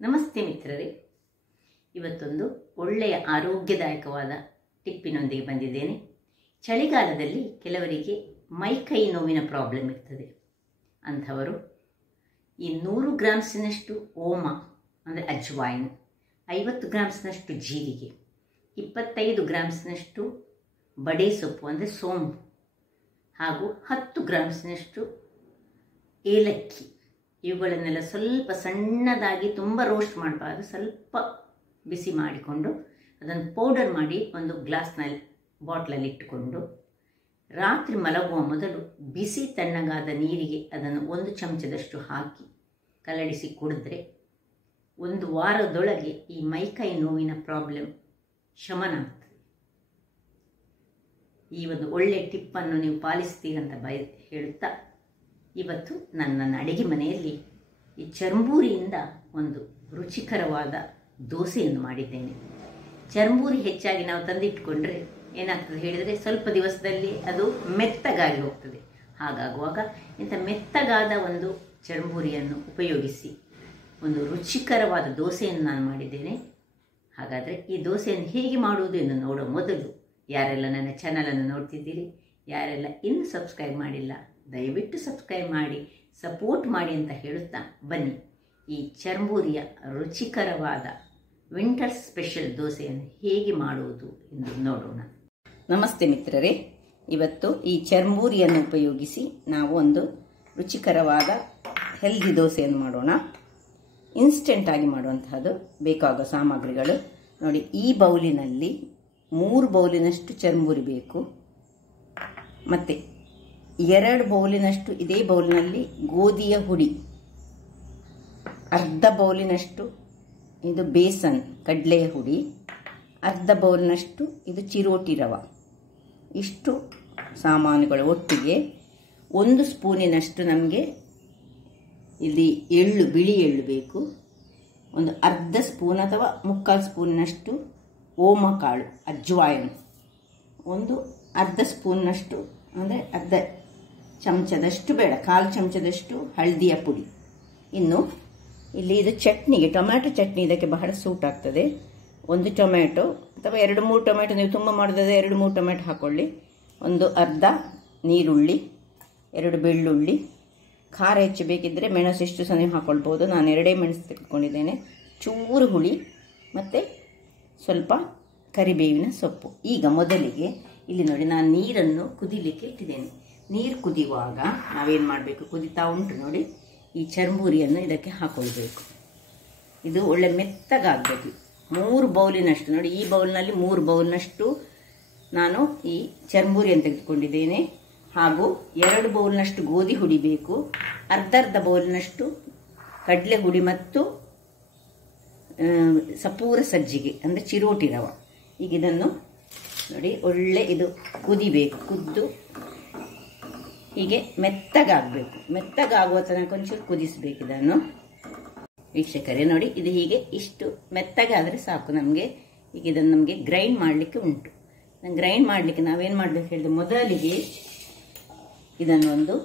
ನಮಸ್ತೆ ಮಿತ್ರರೇ, ಇವತ್ತೊಂದು ಒಳ್ಳೆಯ ಆರೋಗ್ಯದಾಯಕವಾದ ಟಿಪ್ಪಿನೊಂದಿಗೆ ಬಂದಿದ್ದೇನೆ. ಚಳಿಗಾಲದಲ್ಲಿ ಕೆಲವರಿಗೆ ಮೈಕೈ ನೋವಿನ ಪ್ರಾಬ್ಲಮ್ ಇರ್ತದೆ. ಅಂಥವರು ಈ 100 ಗ್ರಾಮ್ಸಿನಷ್ಟು ಓಮ ಅಂದರೆ ಅಜ್ವಾಯಿನ್, 50 ಗ್ರಾಮ್ಸ್ನಷ್ಟು ಜೀರಿಗೆ, 25 ಗ್ರಾಮ್ಸ್ನಷ್ಟು ಬಡೆ ಸೊಪ್ಪು ಅಂದರೆ ಸೋಂಪು ಹಾಗೂ 10 ಗ್ರಾಮ್ಸ್ನಷ್ಟು ಏಲಕ್ಕಿ, ಇವುಗಳನ್ನೆಲ್ಲ ಸ್ವಲ್ಪ ಸಣ್ಣದಾಗಿ ತುಂಬ ರೋಸ್ಟ್ ಮಾಡಬಾರ್ದು, ಸ್ವಲ್ಪ ಬಿಸಿ ಮಾಡಿಕೊಂಡು ಅದನ್ನು ಪೌಡರ್ ಮಾಡಿ ಒಂದು ಗ್ಲಾಸ್ನಲ್ಲಿ ಬಾಟ್ಲಲ್ಲಿ ಇಟ್ಟುಕೊಂಡು ರಾತ್ರಿ ಮಲಗುವ ಮೊದಲು ಬಿಸಿ ತಣ್ಣಗಾದ ನೀರಿಗೆ ಅದನ್ನು 1 ಚಮಚದಷ್ಟು ಹಾಕಿ ಕಲಡಿಸಿ ಕುಡಿದ್ರೆ 1 ವಾರದೊಳಗೆ ಈ ಮೈಕೈ ನೋವಿನ ಪ್ರಾಬ್ಲಮ್ ಶಮನ ಆಗ್ತದೆ. ಈ ಒಂದು ಒಳ್ಳೆಯ ಟಿಪ್ಪನ್ನು ನೀವು ಪಾಲಿಸ್ತೀರಂತ ಹೇಳುತ್ತಾ ಇವತ್ತು ನನ್ನ ಅಡಿಗೆ ಮನೆಯಲ್ಲಿ ಈ ಚರ್ಮೂರಿಯಿಂದ ಒಂದು ರುಚಿಕರವಾದ ದೋಸೆಯನ್ನು ಮಾಡಿದ್ದೇನೆ. ಚರ್ಮೂರಿ ಹೆಚ್ಚಾಗಿ ನಾವು ತಂದಿಟ್ಟುಕೊಂಡ್ರೆ ಏನಾಗ್ತದೆ ಹೇಳಿದರೆ ಸ್ವಲ್ಪ ದಿವಸದಲ್ಲಿ ಅದು ಮೆತ್ತಗಾಗಿ ಹೋಗ್ತದೆ. ಹಾಗಾಗುವಾಗ ಇಂಥ ಮೆತ್ತಗಾದ ಒಂದು ಚರ್ಮೂರಿಯನ್ನು ಉಪಯೋಗಿಸಿ ಒಂದು ರುಚಿಕರವಾದ ದೋಸೆಯನ್ನು ನಾನು ಮಾಡಿದ್ದೇನೆ. ಹಾಗಾದರೆ ಈ ದೋಸೆಯನ್ನು ಹೇಗೆ ಮಾಡುವುದು ಎಂದು ನೋಡೋ ಮೊದಲು ಯಾರೆಲ್ಲ ನನ್ನ ಚಾನಲನ್ನು ನೋಡ್ತಿದ್ದೀರಿ, ಯಾರೆಲ್ಲ ಇನ್ನೂ ಸಬ್ಸ್ಕ್ರೈಬ್ ಮಾಡಿಲ್ಲ ದಯವಿಟ್ಟು ಸಬ್ಸ್ಕ್ರೈಬ್ ಮಾಡಿ ಸಪೋರ್ಟ್ ಮಾಡಿ ಅಂತ ಹೇಳುತ್ತಾ ಬನ್ನಿ ಈ ಚರ್ಮೂರಿಯ ರುಚಿಕರವಾದ ವಿಂಟರ್ ಸ್ಪೆಷಲ್ ದೋಸೆಯನ್ನು ಹೇಗೆ ಮಾಡುವುದು ಎಂದು ನೋಡೋಣ. ನಮಸ್ತೆ ಮಿತ್ರರೇ, ಇವತ್ತು ಈ ಚರ್ಮೂರಿಯನ್ನು ಉಪಯೋಗಿಸಿ ನಾವು ಒಂದು ರುಚಿಕರವಾದ ಹೆಲ್ದಿ ದೋಸೆಯನ್ನು ಮಾಡೋಣ. ಇನ್ಸ್ಟೆಂಟ್ ಆಗಿ ಮಾಡುವಂತಹದ್ದು. ಬೇಕಾಗುವ ಸಾಮಗ್ರಿಗಳು ನೋಡಿ, ಈ ಬೌಲಿನಲ್ಲಿ 3 ಬೌಲಿನಷ್ಟು ಚರ್ಮೂರಿ ಬೇಕು, ಮತ್ತು 2 ಬೌಲಿನಷ್ಟು ಇದೇ ಬೌಲಿನಲ್ಲಿ ಗೋಧಿಯ ಹುಡಿ, ಅರ್ಧ ಬೌಲಿನಷ್ಟು ಇದು ಬೇಸನ್ ಕಡಲೆಯ ಹುಡಿ, ಅರ್ಧ ಬೌಲಿನಷ್ಟು ಇದು ಚಿರೋಟಿ ರವೆ. ಇಷ್ಟು ಸಾಮಾನುಗಳು ಒಟ್ಟಿಗೆ 1 ಸ್ಪೂನಿನಷ್ಟು ನಮಗೆ ಇಲ್ಲಿ ಎಳ್ಳು, ಬಿಳಿ ಎಳ್ಳು ಬೇಕು, ಒಂದು ಅರ್ಧ ಸ್ಪೂನ್ ಅಥವಾ 3/4 ಸ್ಪೂನಿನಷ್ಟು ಓಮ ಕಾಳು ಅಜ್ವಾಯಿನ್, ಒಂದು ಅರ್ಧ ಸ್ಪೂನ್ನಷ್ಟು ಅಂದರೆ ಅರ್ಧ ಚಮಚದಷ್ಟು ಬೇಡ, 1/4 ಚಮಚದಷ್ಟು ಹಳದಿಯ ಪುಡಿ. ಇನ್ನು ಇಲ್ಲಿ ಇದು ಚಟ್ನಿಗೆ ಟೊಮ್ಯಾಟೊ ಚಟ್ನಿ ಇದಕ್ಕೆ ಬಹಳ ಸೂಟ್ ಆಗ್ತದೆ. 1 ಟೊಮ್ಯಾಟೊ ಅಥವಾ 2-3 ಟೊಮ್ಯಾಟೊ, ನೀವು ತುಂಬ ಮಾಡೋದಾದರೆ 2-3 ಟೊಮ್ಯಾಟೊ ಹಾಕ್ಕೊಳ್ಳಿ, ಒಂದು ಅರ್ಧ ನೀರುಳ್ಳಿ, 2 ಬೆಳ್ಳುಳ್ಳಿ, ಖಾರ ಹೆಚ್ಚು ಬೇಕಿದ್ದರೆ ಮೆಣಸು ಎಷ್ಟು ಸಹ ನೀವು ಹಾಕ್ಕೊಳ್ಬೋದು. ನಾನು 2 ಮೆಣಸು ತೆಗೆದುಕೊಂಡಿದ್ದೇನೆ, ಚೂರು ಹುಳಿ ಮತ್ತು ಸ್ವಲ್ಪ ಕರಿಬೇವಿನ ಸೊಪ್ಪು. ಈಗ ಮೊದಲಿಗೆ ಇಲ್ಲಿ ನೋಡಿ, ನಾನು ನೀರನ್ನು ಕುದಿಲಿಕ್ಕೆ ಇಟ್ಟಿದ್ದೇನೆ. ನೀರು ಕುದಿಯುವಾಗ ನಾವೇನು ಮಾಡಬೇಕು, ಕುದಿತಾ ಉಂಟು ನೋಡಿ, ಈ ಚರ್ಮೂರಿಯನ್ನು ಇದಕ್ಕೆ ಹಾಕ್ಕೊಳ್ಬೇಕು. ಇದು ಒಳ್ಳೆ ಮೆತ್ತಗಾಗಬೇಕು. 3 ಬೌಲಿನಷ್ಟು ನೋಡಿ, ಈ ಬೌಲ್ನಲ್ಲಿ 3 ಬೌಲ್ನಷ್ಟು ನಾನು ಈ ಚರ್ಮೂರಿಯನ್ನು ತೆಗೆದುಕೊಂಡಿದ್ದೇನೆ. ಹಾಗೂ 2 ಬೌಲ್ನಷ್ಟು ಗೋಧಿ ಹುಡಿ ಬೇಕು, ಅರ್ಧ ಬೌಲ್ನಷ್ಟು ಕಡಲೆ ಹುಡಿ ಮತ್ತು ಸಪೂರ ಸಜ್ಜಿಗೆ ಅಂದರೆ ಚಿರೋಟಿ ರವೆ. ಈಗ ಇದನ್ನು ನೋಡಿ ಒಳ್ಳೆ ಇದು ಕುದಿಬೇಕು, ಕುದ್ದು ಹೀಗೆ ಮೆತ್ತಗಾಗಬೇಕು. ಮೆತ್ತಗಾಗುವ ತನಕ ಒಂಚೂರು ಕುದಿಸಬೇಕು ಇದನ್ನು. ವೀಕ್ಷಕರೇ ನೋಡಿ, ಇದು ಹೀಗೆ ಇಷ್ಟು ಮೆತ್ತಗಾದರೆ ಸಾಕು ನಮಗೆ. ಈಗ ಇದನ್ನು ನಮಗೆ ಗ್ರೈಂಡ್ ಮಾಡಲಿಕ್ಕೆ ಉಂಟು. ಗ್ರೈಂಡ್ ಮಾಡಲಿಕ್ಕೆ ನಾವೇನು ಮಾಡಬೇಕು ಹೇಳಿದ್ರೆ, ಮೊದಲಿಗೆ ಇದನ್ನೊಂದು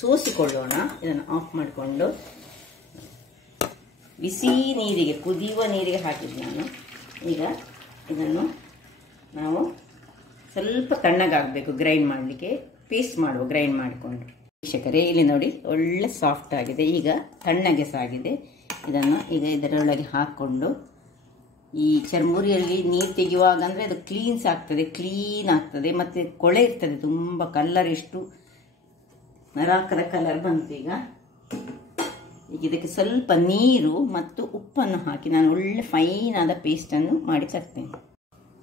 ಸೋಸಿಕೊಳ್ಳೋಣ. ಇದನ್ನು ಆಫ್ ಮಾಡಿಕೊಂಡು ಬಿಸಿ ನೀರಿಗೆ, ಕುದಿಯುವ ನೀರಿಗೆ ಹಾಕಿದ್ದು ನಾನು. ಈಗ ಇದನ್ನು ನಾವು ಸ್ವಲ್ಪ ತಣ್ಣಗಾಗಬೇಕು ಗ್ರೈಂಡ್ ಮಾಡಲಿಕ್ಕೆ, ಪೇಸ್ಟ್ ಮಾಡುವ ಗ್ರೈಂಡ್ ಮಾಡಿಕೊಂಡು. ವೀಕ್ಷಕರೇ ಇಲ್ಲಿ ನೋಡಿ ಒಳ್ಳೆ ಸಾಫ್ಟ್ ಆಗಿದೆ, ಈಗ ತಣ್ಣಗೆ ಸಾಗಿದೆ. ಇದನ್ನು ಈಗ ಇದರೊಳಗೆ ಹಾಕ್ಕೊಂಡು ಈ ಚರ್ಮೂರಿಯಲ್ಲಿ ನೀರು ತೆಗೆಯುವಾಗ ಅಂದರೆ ಅದು ಕ್ಲೀನ್ಸ್ ಆಗ್ತದೆ, ಕ್ಲೀನ್ ಆಗ್ತದೆ, ಮತ್ತು ಕೊಳೆ ಇರ್ತದೆ ತುಂಬ. ಕಲರ್ ಎಷ್ಟು ನರಾಕರ ಕಲರ್ ಬಂತು. ಈಗ ಇದಕ್ಕೆ ಸ್ವಲ್ಪ ನೀರು ಮತ್ತು ಉಪ್ಪನ್ನು ಹಾಕಿ ನಾನು ಒಳ್ಳೆ ಫೈನ್ ಆದ ಪೇಸ್ಟನ್ನು ಮಾಡಿ ತರ್ತೇನೆ.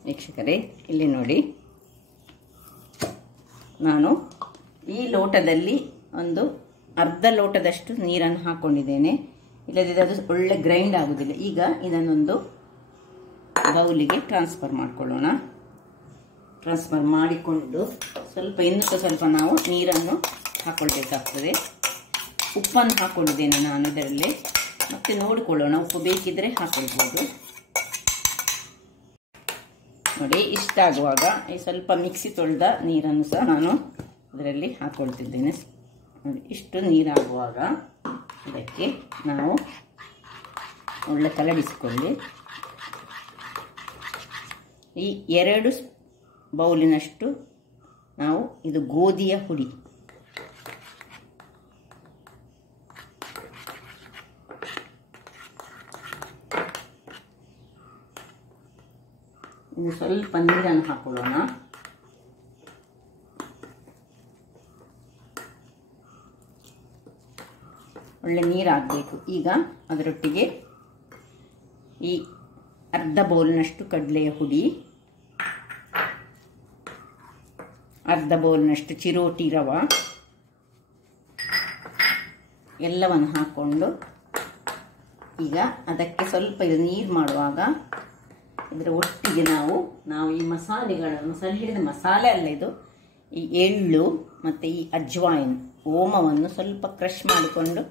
ವೀಕ್ಷಕರೇ ಇಲ್ಲಿ ನೋಡಿ, ನಾನು ಈ ಲೋಟದಲ್ಲಿ ಒಂದು ಅರ್ಧ ಲೋಟದಷ್ಟು ನೀರನ್ನು ಹಾಕ್ಕೊಂಡಿದ್ದೇನೆ. ಇಲ್ಲದಿದ್ದರೆ ಅದು ಒಳ್ಳೆ ಗ್ರೈಂಡ್ ಆಗೋದಿಲ್ಲ. ಈಗ ಇದನ್ನೊಂದು ಬೌಲಿಗೆ ಟ್ರಾನ್ಸ್ಫರ್ ಮಾಡಿಕೊಳ್ಳೋಣ. ಟ್ರಾನ್ಸ್ಫರ್ ಮಾಡಿಕೊಂಡು ಇನ್ನೂ ಸ್ವಲ್ಪ ನಾವು ನೀರನ್ನು ಹಾಕ್ಕೊಳ್ಬೇಕಾಗ್ತದೆ. ಉಪ್ಪನ್ನು ಹಾಕ್ಕೊಂಡಿದ್ದೇನೆ ನಾನು ಇದರಲ್ಲಿ, ಮತ್ತೆ ನೋಡಿಕೊಳ್ಳೋಣ, ಉಪ್ಪು ಬೇಕಿದ್ದರೆ ಹಾಕ್ಕೊಳ್ಬೋದು. ನೋಡಿ ಇಷ್ಟಾಗುವಾಗ ಈ ಸ್ವಲ್ಪ ಮಿಕ್ಸಿ ತೊಳೆದ ನೀರನ್ನು ಸಹ ನಾನು ಇದರಲ್ಲಿ ಹಾಕ್ಕೊಳ್ತಿದ್ದೇನೆ. ನೋಡಿ ಇಷ್ಟು ನೀರಾಗುವಾಗ ಇದಕ್ಕೆ ನಾವು ಒಳ್ಳೆ ಕಲಡಿಸಿಕೊಳ್ಳಿ. ಈ 2 ಬೌಲಿನಷ್ಟು ನಾವು ಇದು ಗೋಧಿಯ ಹುಡಿ, ಇದು ಸ್ವಲ್ಪ ನೀರನ್ನು ಹಾಕೊಳ್ಳೋಣ. ಒಳ್ಳೆ ನೀರಾಗಬೇಕು. ಈಗ ಅದರೊಟ್ಟಿಗೆ ಈ ಅರ್ಧ ಬೌಲ್ನಷ್ಟು ಕಡಲೆಯ ಹುಡಿ, ಅರ್ಧ ಬೌಲ್ನಷ್ಟು ಚಿರೋಟಿ ರವೆ ಎಲ್ಲವನ್ನು ಹಾಕ್ಕೊಂಡು ಈಗ ಅದಕ್ಕೆ ಸ್ವಲ್ಪ ಇದು ನೀರು ಮಾಡುವಾಗ ಇದರ ಒಟ್ಟಿಗೆ ನಾವು ಈ ಮಸಾಲೆಗಳನ್ನು ಹಿಡಿದ ಮಸಾಲೆ ಅಲ್ಲ ಇದು, ಈ ಎಳ್ಳು ಮತ್ತು ಈ ಅಜ್ವಾಯಿನ್ ಓಮವನ್ನು ಸ್ವಲ್ಪ ಕ್ರಷ್ ಮಾಡಿಕೊಂಡು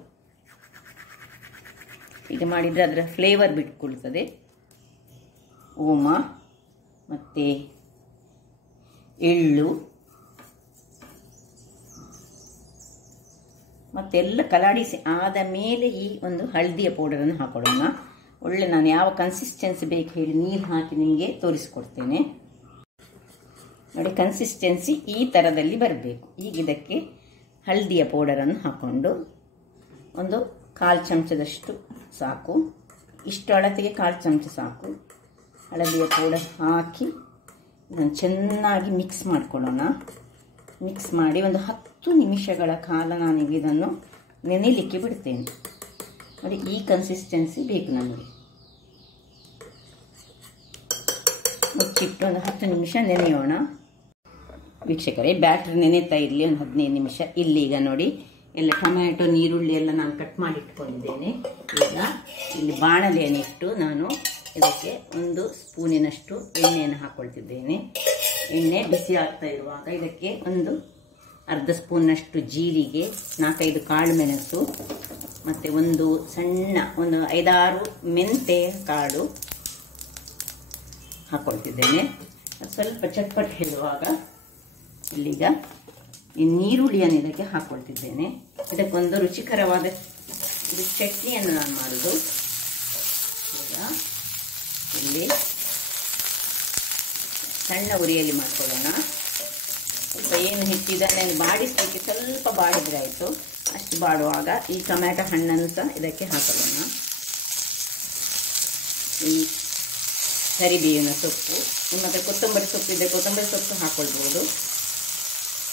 ಈಗ ಮಾಡಿದರೆ ಅದರ ಫ್ಲೇವರ್ ಬಿಟ್ಕೊಳ್ತದೆ. ಓಮ ಮತ್ತು ಎಳ್ಳು ಮತ್ತೆಲ್ಲ ಕಲಾಡಿಸಿ ಆದ ಮೇಲೆ ಈ ಒಂದು ಹಳದಿಯ ಪೌಡರನ್ನು ಹಾಕೊಳ್ಳೋಣ. ಒಳ್ಳೆ ನಾನು ಯಾವ ಕನ್ಸಿಸ್ಟೆನ್ಸಿ ಬೇಕು ಹೇಳಿ ನೀರು ಹಾಕಿ ನಿಮಗೆ ತೋರಿಸ್ಕೊಡ್ತೇನೆ. ನೋಡಿ, ಕನ್ಸಿಸ್ಟೆನ್ಸಿ ಈ ಥರದಲ್ಲಿ ಬರಬೇಕು. ಈಗ ಇದಕ್ಕೆ ಹಳದಿಯ ಪೌಡರನ್ನು ಹಾಕ್ಕೊಂಡು ಒಂದು 1/4 ಚಮಚದಷ್ಟು ಸಾಕು, ಇಷ್ಟು ಅಳತೆಗೆ 1/4 ಚಮಚ ಸಾಕು. ಹಳದಿಯ ಪೌಡರ್ ಹಾಕಿ ಇದನ್ನು ಚೆನ್ನಾಗಿ ಮಿಕ್ಸ್ ಮಾಡ್ಕೊಳ್ಳೋಣ. ಮಿಕ್ಸ್ ಮಾಡಿ ಒಂದು 10 ನಿಮಿಷಗಳ ಕಾಲ ನಾನೀಗ ಇದನ್ನು ನೆನೆಯಲಿಕ್ಕೆ ಬಿಡ್ತೇನೆ. ನೋಡಿ, ಈ ಕನ್ಸಿಸ್ಟೆನ್ಸಿ ಬೇಕು ನಮಗೆ. ಮುಚ್ಚಿಟ್ಟು ಒಂದು 10 ನಿಮಿಷ ನೆನೆಯೋಣ. ವೀಕ್ಷಕರೇ, ಬ್ಯಾಟ್ರಿ ನೆನೆತಾ ಇರಲಿ ಒಂದು 15 ನಿಮಿಷ. ಇಲ್ಲಿ ಈಗ ನೋಡಿ ಎಲ್ಲ ಟೊಮ್ಯಾಟೊ, ನೀರುಳ್ಳಿ ಎಲ್ಲ ನಾನು ಕಟ್ ಮಾಡಿ ಇಟ್ಕೊಂಡಿದ್ದೇನೆ. ಈಗ ಇಲ್ಲಿ ಬಾಣಲೆಯನ್ನು ಇಟ್ಟು ನಾನು ಇದಕ್ಕೆ 1 ಸ್ಪೂನಿನಷ್ಟು ಎಣ್ಣೆಯನ್ನು ಹಾಕ್ಕೊಳ್ತಿದ್ದೇನೆ. ಎಣ್ಣೆ ಬಿಸಿ ಆಗ್ತಾ ಇರುವಾಗ ಇದಕ್ಕೆ ಒಂದು ಅರ್ಧ ಸ್ಪೂನ್ನಷ್ಟು ಜೀರಿಗೆ, 4-5 ಕಾಳು ಮೆಣಸು ಮತ್ತು ಒಂದು 5-6 ಮೆಂತೆ ಕಾಳು ಹಾಕ್ಕೊಳ್ತಿದ್ದೇನೆ. ಸ್ವಲ್ಪ ಚಟ್ಪಟ್ ಹೇಳುವಾಗ ಇಲ್ಲೀಗ ಈ ನೀರುಳ್ಳಿಯನ್ನು ಇದಕ್ಕೆ ಹಾಕ್ಕೊಳ್ತಿದ್ದೇನೆ. ಇದಕ್ಕೊಂದು ರುಚಿಕರವಾದ ಇದು ಚಟ್ನಿಯನ್ನು ನಾನು ಮಾಡೋದು. ಈಗ ಇಲ್ಲಿ ಸಣ್ಣ ಉರಿಯಲ್ಲಿ ಮಾಡ್ಕೊಳ್ಳೋಣ. ಸ್ವಲ್ಪ ಏನು ಹಿಟ್ಟಿದ್ದನ್ನು ಬಾಡಿಸಲಿಕ್ಕೆ ಸ್ವಲ್ಪ ಬಾಡಿದ್ರೆ ಆಯಿತು. ಅಷ್ಟು ಬಾಡುವಾಗ ಈ ಟೊಮ್ಯಾಟೊ ಹಣ್ಣನ್ನು ಸಹ ಇದಕ್ಕೆ ಹಾಕೊಳ್ಳೋಣ. ಈ ಕರಿಬೇವಿನ ಸೊಪ್ಪು, ನಿಮ್ಮ ಹತ್ರ ಕೊತ್ತಂಬರಿ ಸೊಪ್ಪು ಇದೆ ಕೊತ್ತಂಬರಿ ಸೊಪ್ಪು ಹಾಕ್ಕೊಳ್ಬೋದು,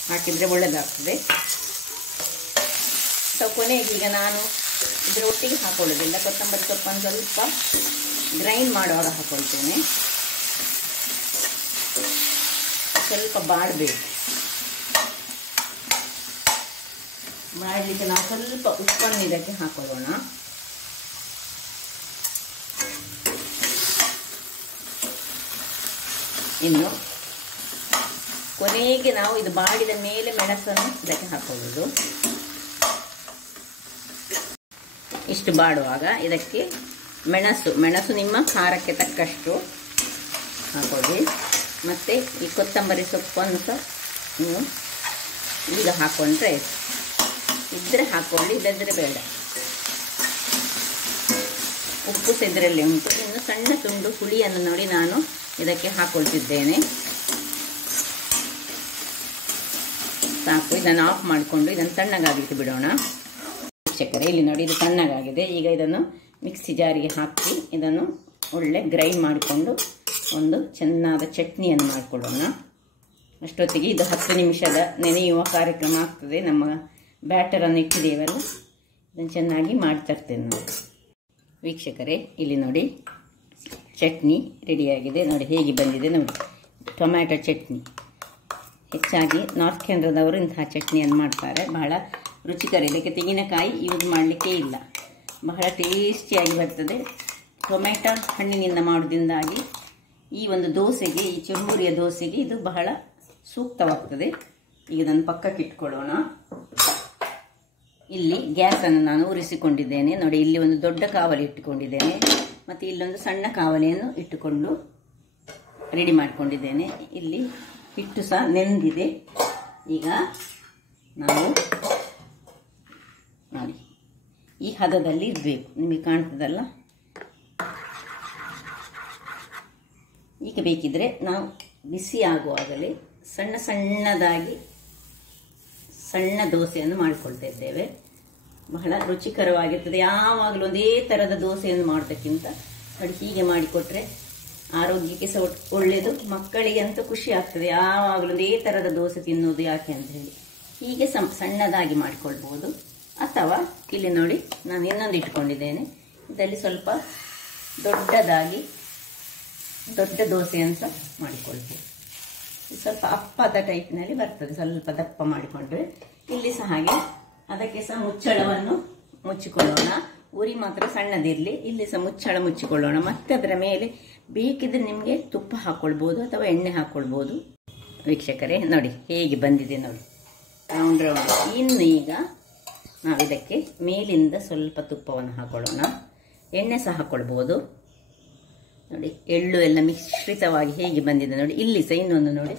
ಹಾಕಿದರೆ ಒಳ್ಳೆಯದಾಗ್ತದೆ. ಸೊ ಕೊನೆಗೆ ಈಗ ನಾನು ಇದರ ಒಟ್ಟಿಗೆ ಹಾಕೊಳ್ಳೋದಿಲ್ಲ, ಕೊತ್ತಂಬರಿ ಸೊಪ್ಪನ್ನು ಸ್ವಲ್ಪ ಗ್ರೈಂಡ್ ಮಾಡುವಾಗ ಹಾಕ್ಕೊಳ್ತೇನೆ. ಸ್ವಲ್ಪ ಬಾಡಬೇಕು. ಮಾಡಲಿಕ್ಕೆ ನಾವು ಸ್ವಲ್ಪ ಉಪ್ಪನ್ನು ಇದಕ್ಕೆ ಹಾಕೊಳ್ಳೋಣ. ಇನ್ನು ಕೊನೆಗೆ ನಾವು ಇದು ಬಾಡಿದ ಮೇಲೆ ಮೆಣಸನ್ನು ಇದಕ್ಕೆ ಹಾಕೊಳ್ಳೋದು. ಇಷ್ಟು ಬಾಡುವಾಗ ಇದಕ್ಕೆ ಮೆಣಸು ನಿಮ್ಮ ಖಾರಕ್ಕೆ ತಕ್ಕಷ್ಟು ಹಾಕೊಳ್ಳಿ. ಮತ್ತು ಈ ಕೊತ್ತಂಬರಿ ಸೊಪ್ಪನ್ನು ಸಹ ನೀವು ಈಗ ಹಾಕ್ಕೊಂಡ್ರೆ ಇದ್ದರೆ ಹಾಕ್ಕೊಳ್ಳಿ, ಇಲ್ಲದ್ರೆ ಬೇಡ. ಉಪ್ಪು ಸಹ ಇದರಲ್ಲಿ ಉಂಟು. ಇನ್ನು ಸಣ್ಣ ತುಂಡು ಹುಳಿಯನ್ನು ನೋಡಿ ನಾನು ಇದಕ್ಕೆ ಹಾಕ್ಕೊಳ್ತಿದ್ದೇನೆ. ಸಾಕು, ಇದನ್ನು ಆಫ್ ಮಾಡಿಕೊಂಡು ಇದನ್ನು ತಣ್ಣಗಾಗಲಿಕ್ಕೆ ಬಿಡೋಣ. ವೀಕ್ಷಕರೇ, ಇಲ್ಲಿ ನೋಡಿ ಇದು ತಣ್ಣಗಾಗಿದೆ. ಈಗ ಇದನ್ನು ಮಿಕ್ಸಿ ಜಾರಿಗೆ ಹಾಕಿ ಇದನ್ನು ಒಳ್ಳೆ ಗ್ರೈಂಡ್ ಮಾಡಿಕೊಂಡು ಒಂದು ಚೆನ್ನಾದ ಚಟ್ನಿಯನ್ನು ಮಾಡಿಕೊಳ್ಳೋಣ. ಅಷ್ಟೊತ್ತಿಗೆ ಇದು 10 ನಿಮಿಷದ ನೆನೆಯುವ ಕಾರ್ಯಕ್ರಮ ಆಗ್ತದೆ. ನಮ್ಮ ಬ್ಯಾಟರನ್ನು ಇಟ್ಟಿದ್ದೇವಲ್ಲ, ಇದನ್ನು ಚೆನ್ನಾಗಿ ಮಾಡಿ ತರ್ತೇನೆ ನಾವು. ವೀಕ್ಷಕರೇ, ಇಲ್ಲಿ ನೋಡಿ ಚಟ್ನಿ ರೆಡಿಯಾಗಿದೆ. ನೋಡಿ ಹೇಗೆ ಬಂದಿದೆ ನೋಡಿ, ಟೊಮ್ಯಾಟೊ ಚಟ್ನಿ. ಹೆಚ್ಚಾಗಿ ನಾರ್ತ್ ಕೇಂದ್ರದವರು ಇಂತಹ ಚಟ್ನಿಯನ್ನು ಮಾಡ್ತಾರೆ. ಬಹಳ ರುಚಿಕರ. ಇದಕ್ಕೆ ತೆಂಗಿನಕಾಯಿ ಯೂಸ್ ಮಾಡಲಿಕ್ಕೆ ಇಲ್ಲ. ಬಹಳ ಟೇಸ್ಟಿಯಾಗಿ ಬರ್ತದೆ. ಟೊಮೆಟೊ ಹಣ್ಣಿನಿಂದ ಮಾಡೋದ್ರಿಂದಾಗಿ ಈ ಒಂದು ದೋಸೆಗೆ, ಈ ಚುರುಮುರಿಯ ದೋಸೆಗೆ ಇದು ಬಹಳ ಸೂಕ್ತವಾಗ್ತದೆ. ಈಗ ಇದನ್ನು ಪಕ್ಕಕ್ಕೆ ಇಟ್ಕೊಳ್ಳೋಣ. ಇಲ್ಲಿ ಗ್ಯಾಸನ್ನು ನಾನು ಉರಿಸಿಕೊಂಡಿದ್ದೇನೆ. ನೋಡಿ, ಇಲ್ಲಿ ಒಂದು ದೊಡ್ಡ ಕಾವಲಿ ಇಟ್ಟುಕೊಂಡಿದ್ದೇನೆ ಮತ್ತು ಇಲ್ಲೊಂದು ಸಣ್ಣ ಕಾವಲಿಯನ್ನು ಇಟ್ಟುಕೊಂಡು ರೆಡಿ ಮಾಡಿಕೊಂಡಿದ್ದೇನೆ. ಇಲ್ಲಿ ಹಿಟ್ಟು ಸಹ ನೆಂದಿದೆ. ಈಗ ನಾವು ನೋಡಿ ಈ ಹದದಲ್ಲಿ ಇರಬೇಕು. ನಿಮಗೆ ಕಾಣ್ತದಲ್ಲ, ಈಗ ಬೇಕಿದ್ರೆ ನಾವು ಬಿಸಿ ಆಗುವಾಗಲೇ ಸಣ್ಣ ಸಣ್ಣದಾಗಿ ಸಣ್ಣ ದೋಸೆಯನ್ನು ಮಾಡಿಕೊಳ್ತಾ ಇದ್ದೇವೆ. ಬಹಳ ರುಚಿಕರವಾಗಿರ್ತದೆ. ಯಾವಾಗಲೂ ಒಂದೇ ಥರದ ದೋಸೆಯನ್ನು ಮಾಡೋದಕ್ಕಿಂತ ನೋಡಿ ಹೀಗೆ ಮಾಡಿಕೊಟ್ರೆ ಆರೋಗ್ಯಕ್ಕೆ ಸಹ ಒಳ್ಳೆಯದು, ಮಕ್ಕಳಿಗೆ ಅಂತೂ ಖುಷಿ ಆಗ್ತದೆ. ಯಾವಾಗಲೂ ಒಂದೇ ಥರದ ದೋಸೆ ತಿನ್ನೋದು ಯಾಕೆ ಅಂತ ಹೇಳಿ ಹೀಗೆ ಸಣ್ಣದಾಗಿ ಮಾಡಿಕೊಳ್ಬಹುದು. ಅಥವಾ ಇಲ್ಲಿ ನೋಡಿ ನಾನು ಇನ್ನೊಂದು ಇಟ್ಕೊಂಡಿದ್ದೇನೆ, ಇದರಲ್ಲಿ ಸ್ವಲ್ಪ ದೊಡ್ಡದಾಗಿ ದೊಡ್ಡ ದೋಸೆಯನ್ನು ಸಹ ಮಾಡಿಕೊಳ್ಬೋದು. ಸ್ವಲ್ಪ ಅಪ್ಪದ ಟೈಪ್ನಲ್ಲಿ ಬರ್ತದೆ, ಸ್ವಲ್ಪ ದಪ್ಪ ಮಾಡಿಕೊಂಡ್ರೆ. ಇಲ್ಲಿ ಸಹ ಹಾಗೆ ಅದಕ್ಕೆ ಸಹ ಮುಚ್ಚಳವನ್ನು ಮುಚ್ಚಿಕೊಳ್ಳೋಣ. ಉರಿ ಮಾತ್ರ ಸಣ್ಣದಿರಲಿ. ಇಲ್ಲಿ ಸಹ ಮುಚ್ಚಳ ಮುಚ್ಚಿಕೊಳ್ಳೋಣ. ಮತ್ತೆ ಅದರ ಮೇಲೆ ಬೇಕಿದ್ರೆ ನಿಮಗೆ ತುಪ್ಪ ಹಾಕೊಳ್ಬೋದು ಅಥವಾ ಎಣ್ಣೆ ಹಾಕೊಳ್ಬೋದು. ವೀಕ್ಷಕರೇ ನೋಡಿ ಹೇಗೆ ಬಂದಿದೆ ನೋಡಿ, ರೌಂಡ್ ರೌಂಡ್. ಇನ್ನು ಈಗ ನಾವು ಇದಕ್ಕೆ ಮೇಲಿಂದ ಸ್ವಲ್ಪ ತುಪ್ಪವನ್ನು ಹಾಕೊಳ್ಳೋಣ. ಎಣ್ಣೆ ಸಹ ಹಾಕೊಳ್ಬೋದು. ನೋಡಿ ಎಳ್ಳು ಎಲ್ಲ ಮಿಶ್ರಿತವಾಗಿ ಹೇಗೆ ಬಂದಿದೆ ನೋಡಿ. ಇಲ್ಲಿ ಸಹ ಇನ್ನೊಂದು ನೋಡಿ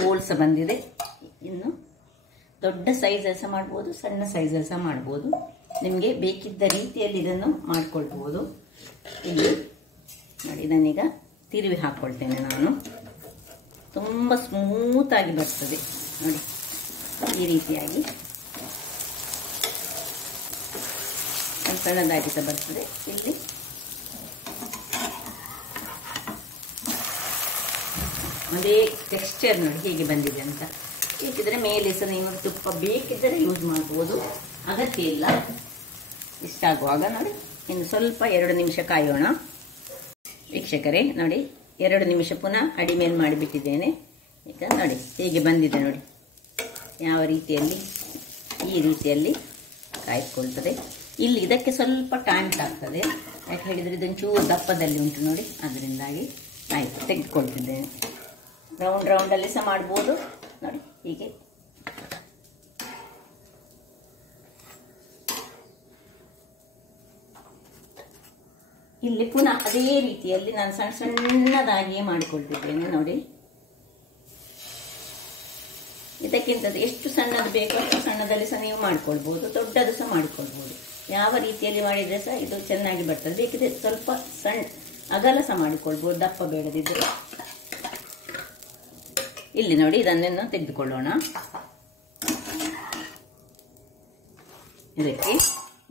ಹೋಲ್ ಸಹ ಬಂದಿದೆ. ಇನ್ನು ದೊಡ್ಡ ಸೈಜಲ್ಲಿ ಸಹ ಮಾಡ್ಬೋದು, ಸಣ್ಣ ಸೈಜಲ್ಲಿ ಸಹ ಮಾಡ್ಬೋದು. ನಿಮಗೆ ಬೇಕಿದ್ದ ರೀತಿಯಲ್ಲಿ ಇದನ್ನು ಮಾಡ್ಕೊಳ್ಬೋದು. ಇಲ್ಲಿ ನೋಡಿ ಇದನ್ನೀಗ ತಿರುವಿ ಹಾಕ್ಕೊಳ್ತೇನೆ ನಾನು. ತುಂಬ ಸ್ಮೂತಾಗಿ ಬರ್ತದೆ ನೋಡಿ, ಈ ರೀತಿಯಾಗಿ ಸಣ್ಣದಾಗಿ ಸಹ ಬರ್ತದೆ. ಇಲ್ಲಿ ಅದೇ ಟೆಕ್ಸ್ಚರ್ ನೋಡಿ ಹೇಗೆ ಬಂದಿದೆ ಅಂತ. ಬೇಕಿದ್ರೆ ಮೇಲೆ ಸಹ ನೀವು ತುಪ್ಪ ಬೇಕಿದ್ದರೆ ಯೂಸ್ ಮಾಡ್ಬೋದು, ಅಗತ್ಯ ಇಲ್ಲ. ಇಷ್ಟ ಆಗುವಾಗ ನೋಡಿ ಇನ್ನು ಸ್ವಲ್ಪ 2 ನಿಮಿಷ ಕಾಯೋಣ. ವೀಕ್ಷಕರೇ ನೋಡಿ 2 ನಿಮಿಷ ಪುನಃ ಅಡಿಮೇಲೆ ಮಾಡಿಬಿಟ್ಟಿದ್ದೇನೆ. ಈಗ ನೋಡಿ ಹೇಗೆ ಬಂದಿದೆ ನೋಡಿ, ಯಾವ ರೀತಿಯಲ್ಲಿ ಈ ರೀತಿಯಲ್ಲಿ ಕಾಯ್ಕೊಳ್ತದೆ. ಇಲ್ಲಿ ಇದಕ್ಕೆ ಸ್ವಲ್ಪ ಟೈಮ್ ಆಗ್ತದೆ, ಯಾಕೆ ಹೇಳಿದರೆ ಇದೊಂಚೂರು ದಪ್ಪದಲ್ಲಿ ಉಂಟು ನೋಡಿ, ಅದರಿಂದಾಗಿ ಆಯಿತು ತೆಗೆದುಕೊಳ್ತಿದ್ದೇನೆ. ರೌಂಡ್ ರೌಂಡಲ್ಲಿ ಸಹ ಮಾಡ್ಬೋದು ನೋಡಿ ಹೀಗೆ. ಇಲ್ಲಿ ಪುನಃ ಅದೇ ರೀತಿಯಲ್ಲಿ ನಾನು ಸಣ್ಣ ಸಣ್ಣದಾಗಿಯೇ ಮಾಡಿಕೊಳ್ತಿದ್ದೇನೆ ನೋಡಿ. ಇದಕ್ಕಿಂತ ಎಷ್ಟು ಸಣ್ಣದು ಬೇಕೋ ಅಷ್ಟು ಸಣ್ಣದಲ್ಲಿ ಸಹ ನೀವು ಮಾಡ್ಕೊಳ್ಬೋದು, ದೊಡ್ಡದು ಸಹ ಮಾಡಿಕೊಳ್ಬೋದು. ಯಾವ ರೀತಿಯಲ್ಲಿ ಮಾಡಿದರೆ ಸಹ ಇದು ಚೆನ್ನಾಗಿ ಬರ್ತದೆ. ಬೇಕಿದ್ರೆ ಸ್ವಲ್ಪ ಸಣ್ಣ ಅಗಲ ಸಹ ಮಾಡಿಕೊಳ್ಬೋದು, ದಪ್ಪ ಬೇಡದಿದ್ದರೆ. ಇಲ್ಲಿ ನೋಡಿ ಇದನ್ನೇನು ತೆಗೆದುಕೊಳ್ಳೋಣ. ಇದಕ್ಕೆ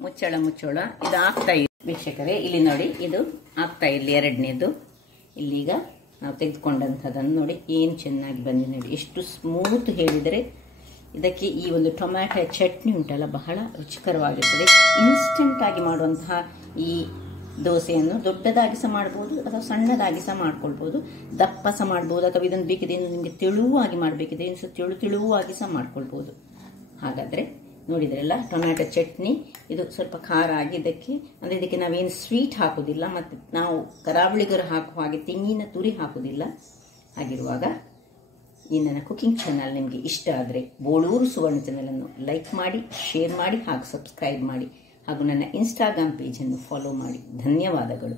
ಮುಚ್ಚೋಳ ಇದು ಆಗ್ತಾ ಇದೆ ವೀಕ್ಷಕರೇ. ಇಲ್ಲಿ ನೋಡಿ ಇದು ಆಗ್ತಾ ಇಲ್ಲಿ 2ನೇದು. ಇಲ್ಲೀಗ ನಾವು ತೆಗೆದುಕೊಂಡಂಥದ್ದನ್ನು ನೋಡಿ ಏನು ಚೆನ್ನಾಗಿ ಬಂದಿದೆ ನೋಡಿ, ಎಷ್ಟು ಸ್ಮೂತ್ ಹೇಳಿದರೆ. ಇದಕ್ಕೆ ಈ ಒಂದು ಟೊಮ್ಯಾಟೊ ಚಟ್ನಿ ಉಂಟಲ್ಲ ಬಹಳ ರುಚಿಕರವಾಗಿರ್ತದೆ. ಇನ್ಸ್ಟೆಂಟ್ ಆಗಿ ಮಾಡುವಂತಹ ಈ ದೋಸೆಯನ್ನು ದೊಡ್ಡದಾಗಿ ಸಹ ಮಾಡ್ಬೋದು ಅಥವಾ ಸಣ್ಣದಾಗಿ ಸಹ ಮಾಡ್ಕೊಳ್ಬೋದು, ದಪ್ಪ ಸಹ ಮಾಡ್ಬೋದು. ಅಥವಾ ಇದನ್ನು ಬೇಕಿದೆ ಇನ್ನು ನಿಮಗೆ ತೆಳುವಾಗಿ ಮಾಡಬೇಕಿದೆ ಇನ್ನು ತೆಳುವಾಗಿ ಸಹ ಮಾಡ್ಕೊಳ್ಬೋದು. ಹಾಗಾದರೆ ನೋಡಿದ್ರಲ್ಲ ಟೊಮ್ಯಾಟೊ ಚಟ್ನಿ. ಇದು ಸ್ವಲ್ಪ ಖಾರ ಆಗಿ ಇದಕ್ಕೆ ನಾವೇನು ಸ್ವೀಟ್ ಹಾಕೋದಿಲ್ಲ, ಮತ್ತು ನಾವು ಕರಾವಳಿಗರು ಹಾಕುವ ಹಾಗೆ ತೆಂಗಿನ ತುರಿ ಹಾಕೋದಿಲ್ಲ. ಹಾಗಿರುವಾಗ ಈ ನನ್ನ ಕುಕಿಂಗ್ ಚಾನಲ್ ನಿಮಗೆ ಇಷ್ಟ ಆದರೆ ಬೋಳೂರು ಸುವರ್ಣ ಚಾನಲನ್ನು ಲೈಕ್ ಮಾಡಿ, ಶೇರ್ ಮಾಡಿ ಹಾಗೂ ಸಬ್ಸ್ಕ್ರೈಬ್ ಮಾಡಿ. ಹಾಗೂ ನನ್ನ ಇನ್ಸ್ಟಾಗ್ರಾಮ್ ಪೇಜನ್ನು ಫಾಲೋ ಮಾಡಿ. ಧನ್ಯವಾದಗಳು.